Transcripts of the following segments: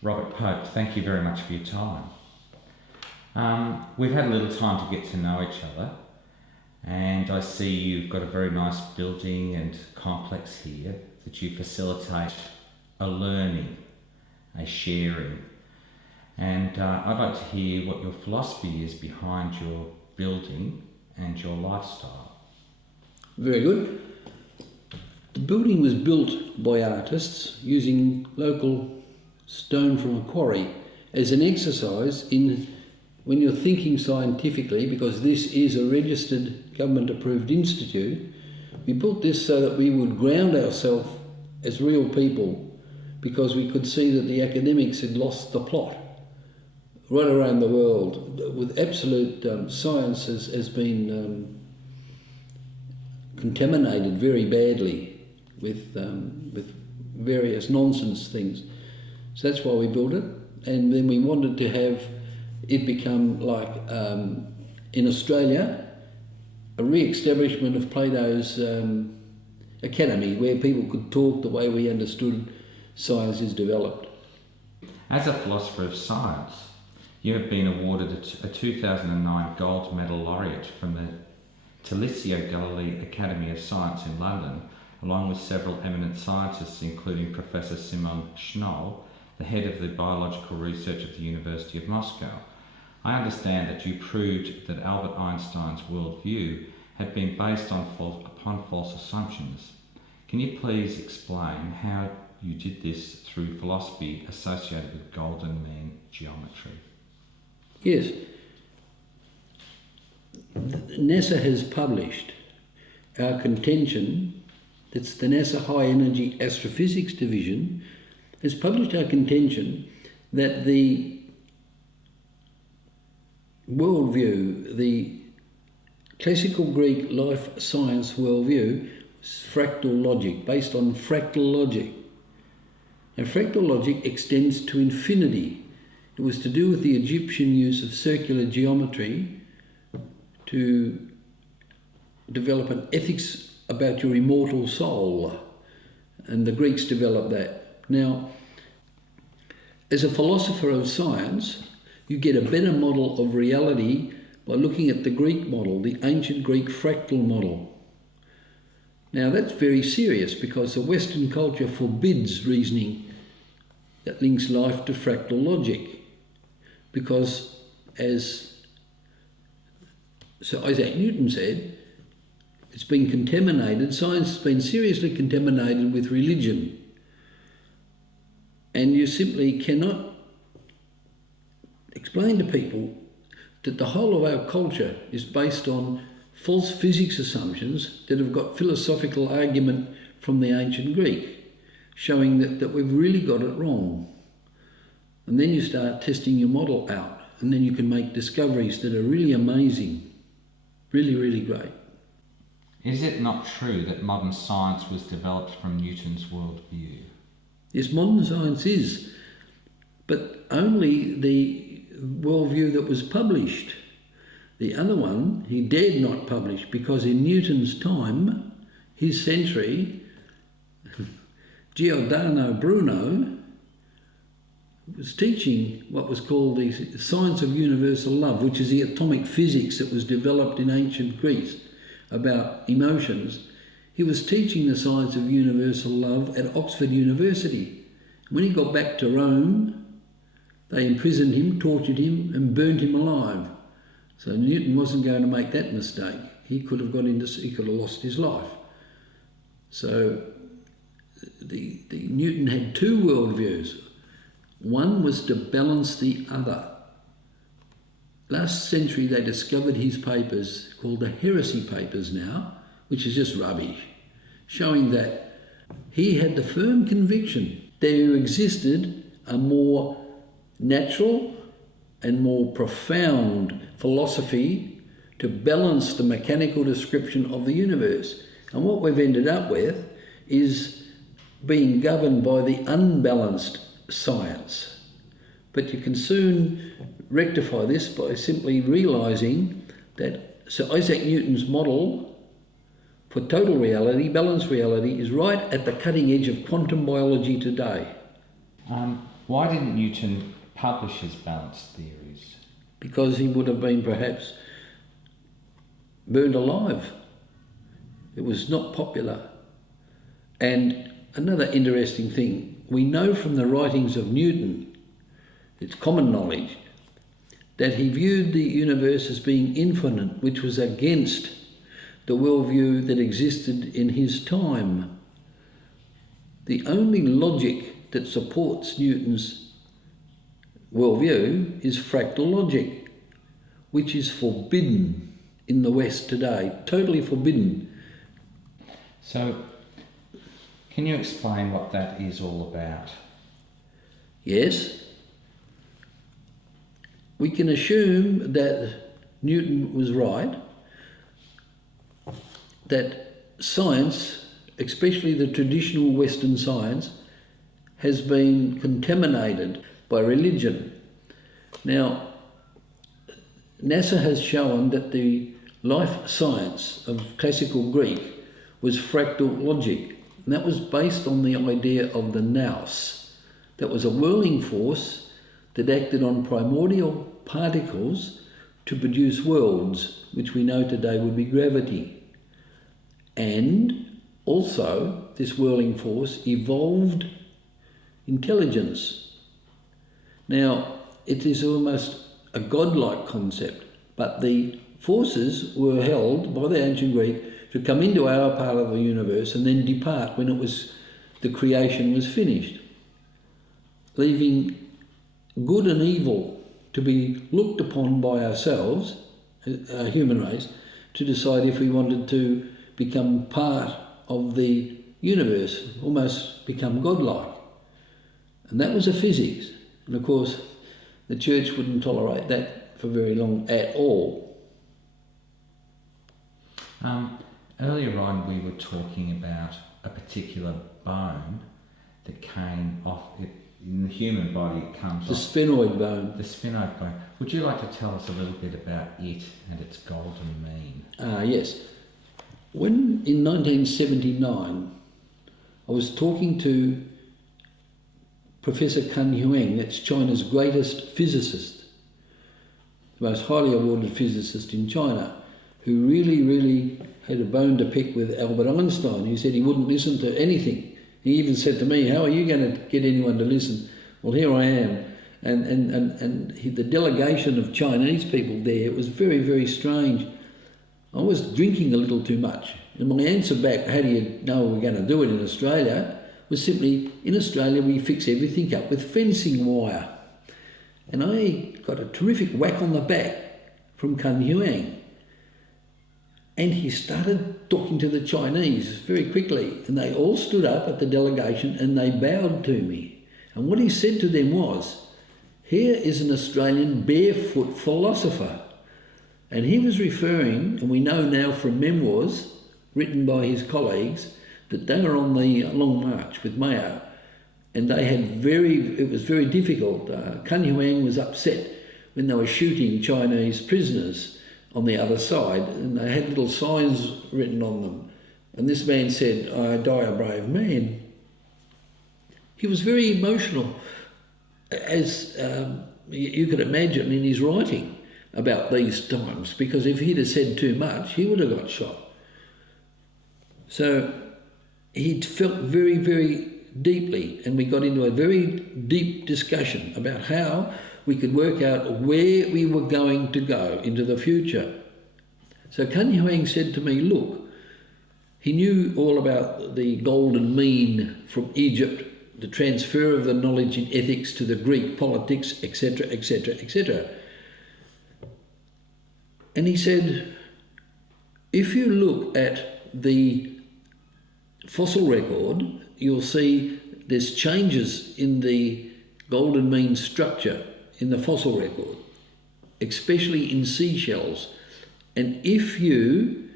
Robert Pope, thank you very much for your time. We've had a little time to get to know each other, and I see you've got a very nice building and complex here that you facilitate a learning, a sharing. And I'd like to hear what your philosophy is behind your building and your lifestyle. Very good. The building was built by artists using local stone from a quarry as an exercise in when you're thinking scientifically, because this is a registered government-approved institute. We built this so that we would ground ourselves as real people, because we could see that the academics had lost the plot right around the world. With absolute science has been contaminated very badly with various nonsense things. So that's why we built it, and then we wanted to have it become like, in Australia, a re-establishment of Plato's academy, where people could talk the way we understood science is developed. As a philosopher of science, you have been awarded a 2009 gold medal laureate from the Telesio-Galilei Academy of Science in London, along with several eminent scientists, including Professor Simon Schnoll, the head of the biological research at the University of Moscow. I understand that you proved that Albert Einstein's worldview had been based upon false assumptions. Can you please explain how you did this through philosophy associated with golden mean geometry? Yes. NASA has published our contention, that's the NASA High Energy Astrophysics Division, has published our contention that the worldview, the classical Greek life science worldview, is fractal logic, based on fractal logic. Now, fractal logic extends to infinity. It was to do with the Egyptian use of circular geometry to develop an ethics about your immortal soul, and the Greeks developed that. Now, as a philosopher of science, you get a better model of reality by looking at the Greek model, the ancient Greek fractal model. Now, that's very serious, because the Western culture forbids reasoning that links life to fractal logic, because, as Sir Isaac Newton said, it's been contaminated, science has been seriously contaminated with religion. And you simply cannot explain to people that the whole of our culture is based on false physics assumptions that have got philosophical argument from the ancient Greek, showing that we've really got it wrong. And then you start testing your model out, and then you can make discoveries that are really amazing, really, really great. Is it not true that modern science was developed from Newton's worldview? Yes, modern science is, but only the worldview that was published. The other one he dared not publish, because in Newton's time, his century, Giordano Bruno was teaching what was called the science of universal love, which is the atomic physics that was developed in ancient Greece about emotions. He was teaching the science of universal love at Oxford University. When he got back to Rome, they imprisoned him, tortured him, and burnt him alive. So Newton wasn't going to make that mistake. He could have lost his life. So the Newton had two worldviews. One was to balance the other. Last century they discovered his papers, called the heresy papers now, which is just rubbish, showing that he had the firm conviction there existed a more natural and more profound philosophy to balance the mechanical description of the universe. And what we've ended up with is being governed by the unbalanced science. But you can soon rectify this by simply realising that Sir Isaac Newton's model for total reality, balanced reality, is right at the cutting edge of quantum biology today. Why didn't Newton publish his balanced theories? Because he would have been perhaps burned alive. It was not popular. And another interesting thing, we know from the writings of Newton, it's common knowledge, that he viewed the universe as being infinite, which was against the worldview that existed in his time. The only logic that supports Newton's worldview is fractal logic, which is forbidden in the West today, totally forbidden. So, can you explain what that is all about? Yes. We can assume that Newton was right, that science, especially the traditional Western science, has been contaminated by religion. Now, NASA has shown that the life science of classical Greek was fractal logic, and that was based on the idea of the nous. That was a whirling force that acted on primordial particles to produce worlds, which we know today would be gravity. And also, this whirling force evolved intelligence. Now, it is almost a godlike concept, but the forces were held by the ancient Greek to come into our part of the universe and then depart when the creation was finished, leaving good and evil to be looked upon by ourselves, a human race, to decide if we wanted to become part of the universe, almost become godlike. And that was a physics. And of course, the church wouldn't tolerate that for very long at all. Earlier on, we were talking about a particular bone that came off. In the human body, it comes the off. Sphenoid bone. The sphenoid bone. Would you like to tell us a little bit about it and its golden mean? Yes. When in 1979, I was talking to Professor Kan Huang, that's China's greatest physicist, the most highly awarded physicist in China, who really had a bone to pick with Albert Einstein. He said he wouldn't listen to anything. He even said to me, "How are you going to get anyone to listen?" Well, here I am. The delegation of Chinese people there, it was very strange. I was drinking a little too much. And my answer back, how do you know we're going to do it in Australia, was simply, in Australia we fix everything up with fencing wire. And I got a terrific whack on the back from Kan Huang. And he started talking to the Chinese very quickly, and they all stood up at the delegation and they bowed to me. And what he said to them was, "Here is an Australian barefoot philosopher." And he was referring, and we know now from memoirs written by his colleagues, that they were on the Long March with Mao, and it was very difficult. Kan Huang was upset when they were shooting Chinese prisoners on the other side, and they had little signs written on them. And this man said, "I die a brave man." He was very emotional, as you could imagine in his writing about these times, because if he'd have said too much, he would have got shot. So he felt very deeply, and we got into a very deep discussion about how we could work out where we were going to go into the future. So Kan Huang said to me, look, he knew all about the golden mean from Egypt, the transfer of the knowledge in ethics to the Greek politics, etc. And he said, if you look at the fossil record, you'll see there's changes in the golden mean structure in the fossil record, especially in seashells. And if you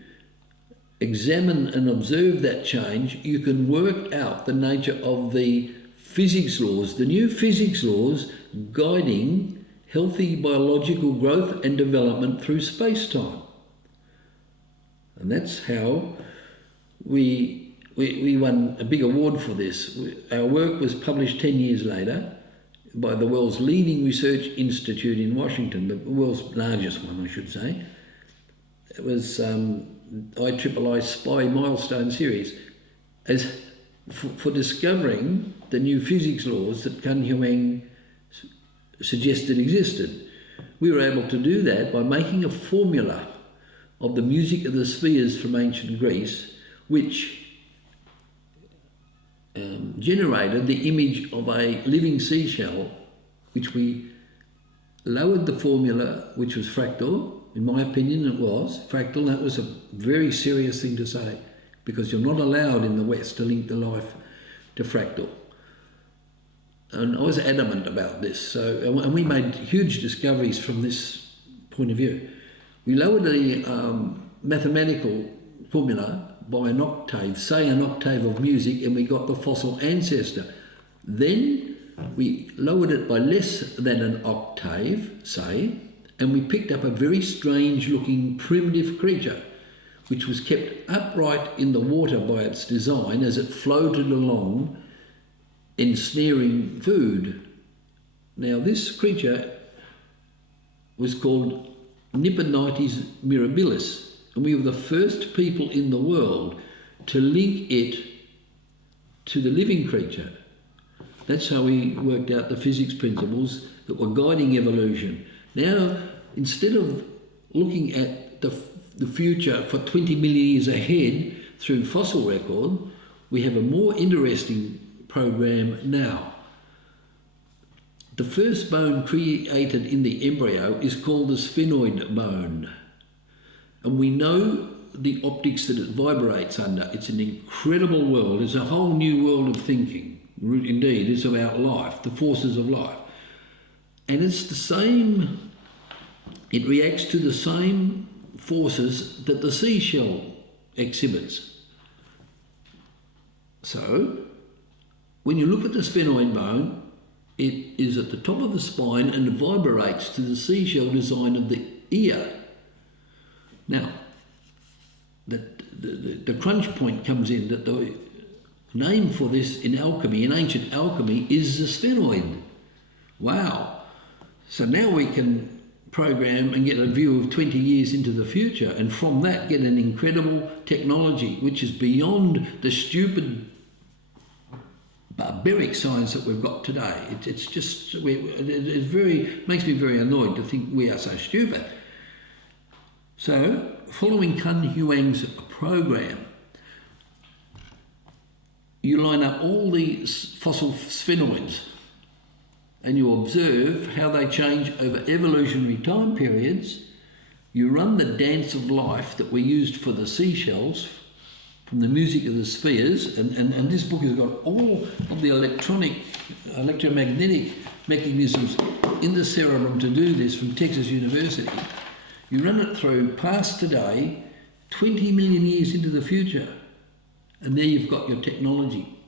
examine and observe that change, you can work out the nature of the physics laws, the new physics laws guiding healthy biological growth and development through space-time. And that's how we won a big award for this. Our work was published 10 years later. by the world's leading research institute in Washington, the world's largest one, I should say. It was IIII Spy Milestone Series, as for discovering the new physics laws that Kun Huang suggested existed. We were able to do that by making a formula of the music of the spheres from ancient Greece, which generated the image of a living seashell, which we lowered the formula, which was fractal. In my opinion, it was fractal. That was a very serious thing to say, because you're not allowed in the West to link the life to fractal. And I was adamant about this. So, and we made huge discoveries from this point of view. We lowered the mathematical formula by an octave, say an octave of music, and we got the fossil ancestor. Then we lowered it by less than an octave, say, and we picked up a very strange looking primitive creature which was kept upright in the water by its design as it floated along, ensnaring food. Now this creature was called Nipponites mirabilis, and we were the first people in the world to link it to the living creature. That's how we worked out the physics principles that were guiding evolution. Now, instead of looking at the future for 20 million years ahead through fossil record, we have a more interesting program now. The first bone created in the embryo is called the sphenoid bone. And we know the optics that it vibrates under. It's an incredible world. It's a whole new world of thinking. Indeed, it's about life, the forces of life. And it's the same, it reacts to the same forces that the seashell exhibits. So, when you look at the sphenoid bone, it is at the top of the spine and it vibrates to the seashell design of the ear. Now, the crunch point comes in that the name for this in alchemy, in ancient alchemy, is the sphenoid. Wow. So now we can program and get a view of 20 years into the future, and from that get an incredible technology which is beyond the stupid barbaric science that we've got today. It's just, it makes me very annoyed to think we are so stupid. So, following Kun Huang's program, you line up all the fossil sphenoids and you observe how they change over evolutionary time periods. You run the dance of life that we used for the seashells from the music of the spheres, and this book has got all of the electromagnetic mechanisms in the cerebrum to do this from Texas University. You run it through past today, 20 million years into the future, and there you've got your technology.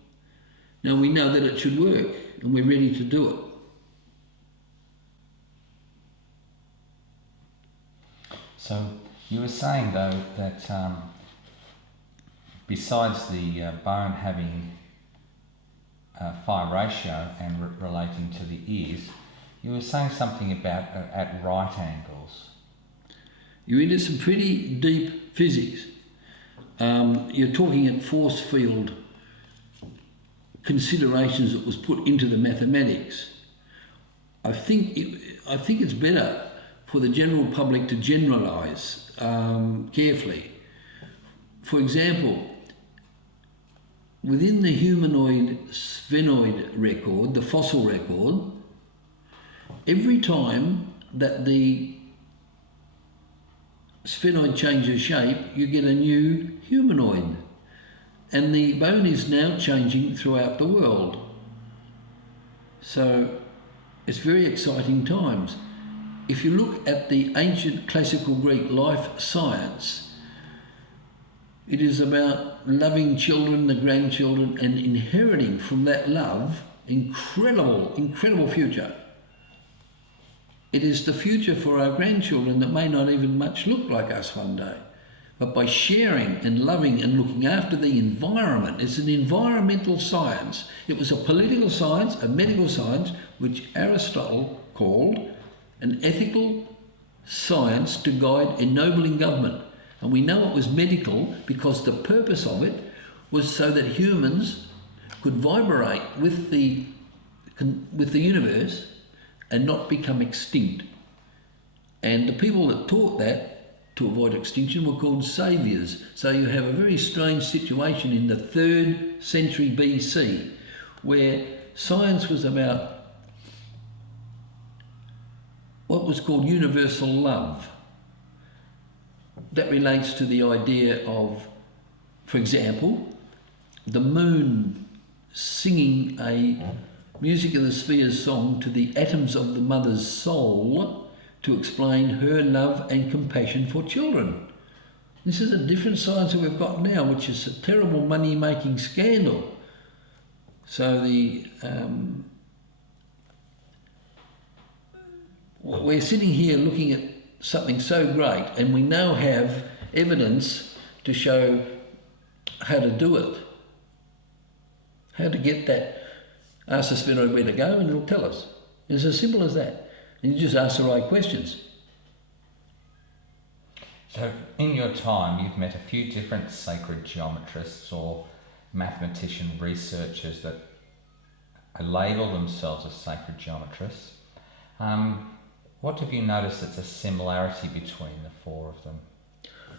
Now we know that it should work, and we're ready to do it. So you were saying though that besides the bone having a phi ratio and relating to the ears, you were saying something about at right angles. You're into some pretty deep physics. You're talking at force field considerations that was put into the mathematics. I think it's better for the general public to generalise carefully. For example, within the humanoid sphenoid record, the fossil record, every time that the sphenoid changes shape, you get a new humanoid. And the bone is now changing throughout the world. So it's very exciting times. If you look at the ancient classical Greek life science, it is about loving children, the grandchildren, and inheriting from that love incredible future. It is the future for our grandchildren that may not even much look like us one day. but by sharing and loving and looking after the environment. It's an environmental science. It was a political science, a medical science, which Aristotle called an ethical science to guide ennobling government. And we know it was medical because the purpose of it was so that humans could vibrate with the universe and not become extinct. And the people that taught that to avoid extinction were called saviours. So you have a very strange situation in the 3rd century BC where science was about what was called universal love. That relates to the idea of, for example, the moon singing a music of the spheres song to the atoms of the mother's soul to explain her love and compassion for children. This is a different science that we've got now, which is a terrible money-making scandal. So we're sitting here looking at something so great, and we now have evidence to show how to do it, how to get that. Ask the spheroid where to go and it'll tell us. It's as simple as that. And you just ask the right questions. So in your time, you've met a few different sacred geometrists or mathematician researchers that label themselves as sacred geometrists. What have you noticed that's a similarity between the 4 of them?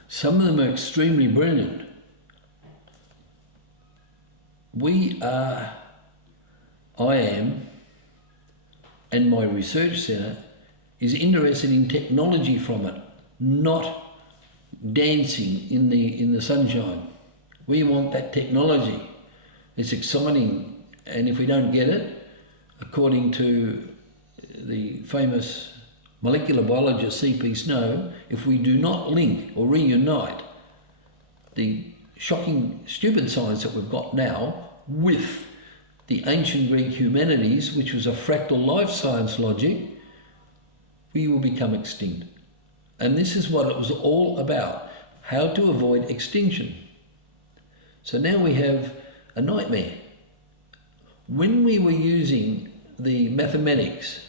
Some of them are extremely brilliant. I am, and my research centre is interested in technology from it, not dancing in the sunshine. We want that technology. It's exciting, and if we don't get it, according to the famous molecular biologist C.P. Snow, if we do not link or reunite the shocking, stupid science that we've got now with the ancient Greek humanities, which was a fractal life science logic, we will become extinct. And this is what it was all about, how to avoid extinction. So now we have a nightmare. When we were using the mathematics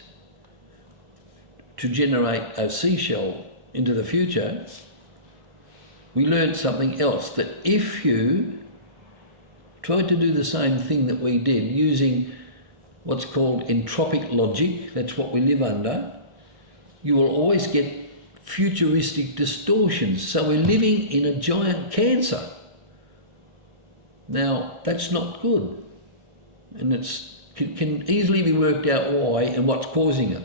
to generate a seashell into the future, we learned something else, that if you tried to do the same thing that we did using what's called entropic logic, that's what we live under, you will always get futuristic distortions. So we're living in a giant cancer. Now, that's not good. And it can easily be worked out why and what's causing it.